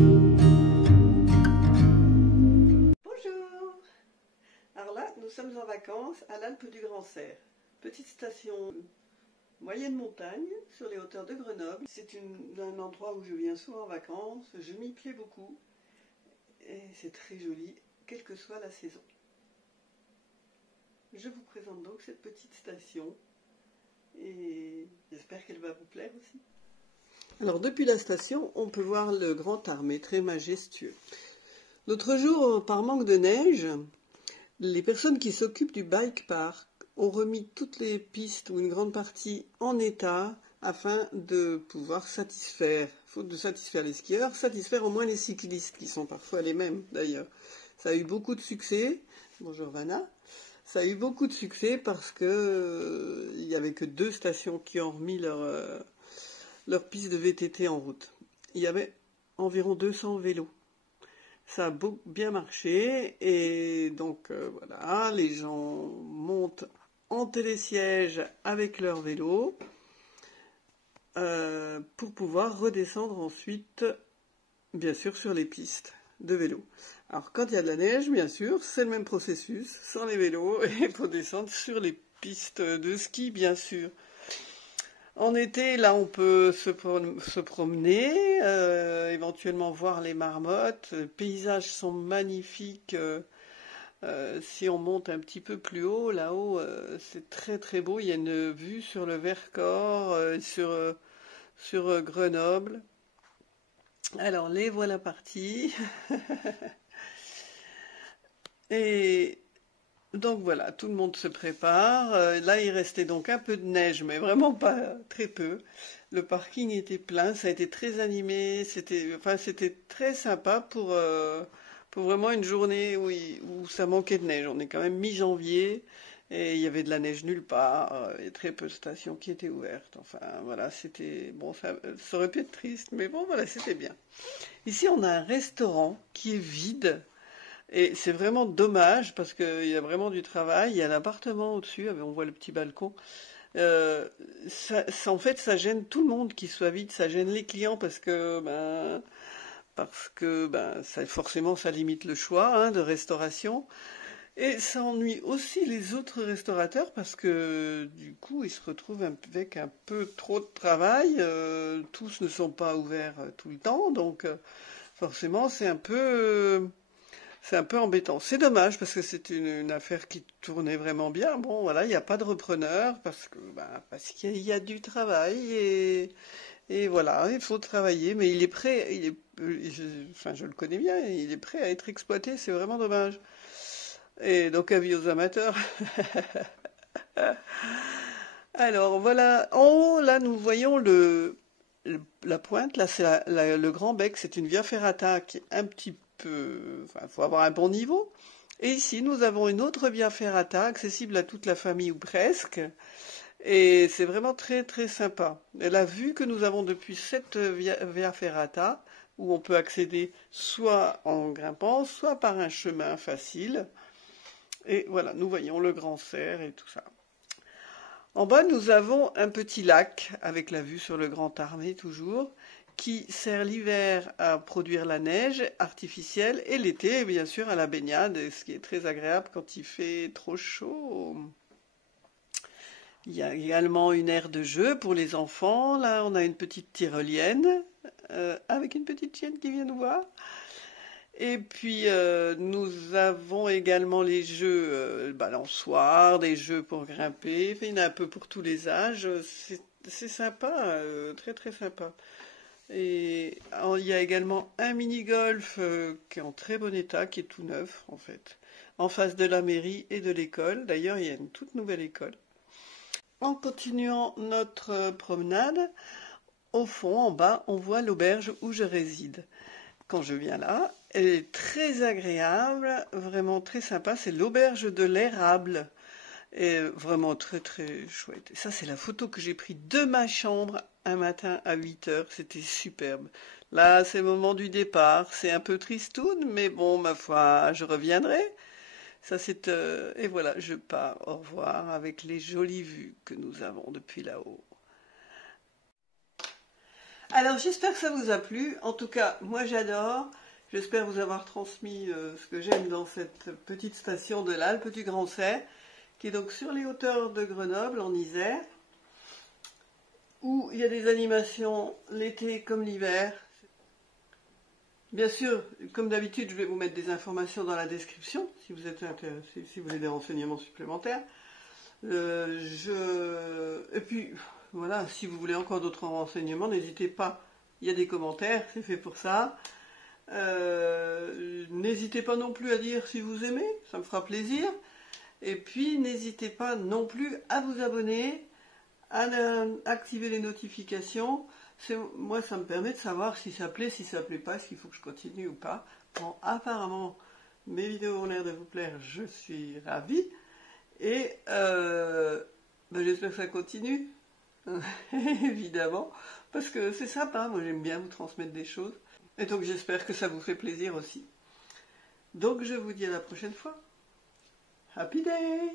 Bonjour! Alors là, nous sommes en vacances à l'Alpe du Grand Serre. Petite station moyenne montagne sur les hauteurs de Grenoble. C'est un endroit où je viens souvent en vacances. Je m'y plais beaucoup et c'est très joli, quelle que soit la saison. Je vous présente donc cette petite station et j'espère qu'elle va vous plaire aussi. Alors depuis la station, on peut voir le Grand Armé, très majestueux. L'autre jour, par manque de neige, les personnes qui s'occupent du bike park ont remis toutes les pistes ou une grande partie en état afin de pouvoir satisfaire, faute de satisfaire les skieurs, satisfaire au moins les cyclistes qui sont parfois les mêmes d'ailleurs. Ça a eu beaucoup de succès. Bonjour Vanna. Ça a eu beaucoup de succès parce que il n'y avait que 2 stations qui ont remis leur piste de VTT en route. Il y avait environ 200 vélos. Ça a bien marché et donc voilà, les gens montent en télésiège avec leur vélo pour pouvoir redescendre ensuite, bien sûr, sur les pistes de vélo. Alors quand il y a de la neige, bien sûr, c'est le même processus, sans les vélos, et il faut descendre sur les pistes de ski, bien sûr. En été, là, on peut se promener, éventuellement voir les marmottes. Les paysages sont magnifiques. Si on monte un petit peu plus haut, là-haut, c'est très très beau. Il y a une vue sur le Vercors, sur Grenoble. Alors, les voilà partis. Et donc voilà, tout le monde se prépare. Là, il restait donc un peu de neige, mais vraiment pas très peu. Le parking était plein, ça a été très animé, c'était très sympa pour vraiment une journée où ça manquait de neige. On est quand même mi-janvier et il y avait de la neige nulle part. Il y a très peu de stations qui étaient ouvertes. Enfin voilà, c'était bon, ça aurait pu être triste, mais bon voilà, c'était bien. Ici, on a un restaurant qui est vide. Et c'est vraiment dommage parce qu'il y a vraiment du travail. Il y a l'appartement au-dessus, on voit le petit balcon. En fait, ça gêne tout le monde qu'il soit vide. Ça gêne les clients forcément, ça limite le choix de restauration. Et ça ennuie aussi les autres restaurateurs parce que du coup, ils se retrouvent avec un peu trop de travail. Tous ne sont pas ouverts tout le temps, donc forcément, c'est un peu embêtant. C'est dommage parce que c'est une affaire qui tournait vraiment bien. Bon, voilà, il n'y a pas de repreneur parce qu'il y a du travail et voilà, il faut travailler. Mais il est prêt, je le connais bien, il est prêt à être exploité. C'est vraiment dommage. Et donc avis aux amateurs. Alors voilà, en haut là nous voyons la pointe. Là c'est le Grand Bec. C'est une via ferrata qui est un petit peu, il faut avoir un bon niveau. Et ici, nous avons une autre via ferrata accessible à toute la famille ou presque. Et c'est vraiment très très sympa. Et la vue que nous avons depuis cette via ferrata, où on peut accéder soit en grimpant, soit par un chemin facile. Et voilà, nous voyons le Grand Serre et tout ça. En bas, nous avons un petit lac avec la vue sur le Grand Armé toujours, qui sert l'hiver à produire la neige artificielle et l'été, bien sûr, à la baignade, ce qui est très agréable quand il fait trop chaud. Il y a également une aire de jeu pour les enfants. Là, on a une petite tyrolienne avec une petite chienne qui vient nous voir. Et puis, nous avons également les jeux balançoires, des jeux pour grimper. Enfin, il y en a un peu pour tous les âges. C'est sympa, très très sympa. Et il y a également un mini-golf qui est en très bon état, qui est tout neuf en fait, en face de la mairie et de l'école. D'ailleurs, il y a une toute nouvelle école. En continuant notre promenade, au fond, en bas, on voit l'auberge où je réside. Quand je viens là, elle est très agréable, vraiment très sympa. C'est l'auberge de l'Érable. Et vraiment très très chouette. Et ça, c'est la photo que j'ai prise de ma chambre un matin à 8h. C'était superbe. Là, c'est le moment du départ. C'est un peu tristoun, mais bon, ma foi, je reviendrai. Ça, et voilà, je pars. Au revoir avec les jolies vues que nous avons depuis là-haut. Alors j'espère que ça vous a plu. En tout cas, moi j'adore. J'espère vous avoir transmis ce que j'aime dans cette petite station de l'Alpe du Grand Serre, qui est donc sur les hauteurs de Grenoble, en Isère, où il y a des animations l'été comme l'hiver. Bien sûr, comme d'habitude, je vais vous mettre des informations dans la description, si vous êtes intéressé, si vous voulez des renseignements supplémentaires. Et puis, voilà, si vous voulez encore d'autres renseignements, n'hésitez pas. Il y a des commentaires, c'est fait pour ça. N'hésitez pas non plus à dire si vous aimez, ça me fera plaisir. Et puis, n'hésitez pas non plus à vous abonner, à activer les notifications. Moi, ça me permet de savoir si ça plaît, si ça plaît pas, est-ce qu'il faut que je continue ou pas. Bon, apparemment, mes vidéos ont l'air de vous plaire, je suis ravie. Et j'espère que ça continue, évidemment, parce que c'est sympa, moi j'aime bien vous transmettre des choses. Et donc j'espère que ça vous fait plaisir aussi. Donc je vous dis à la prochaine fois. Happy Day!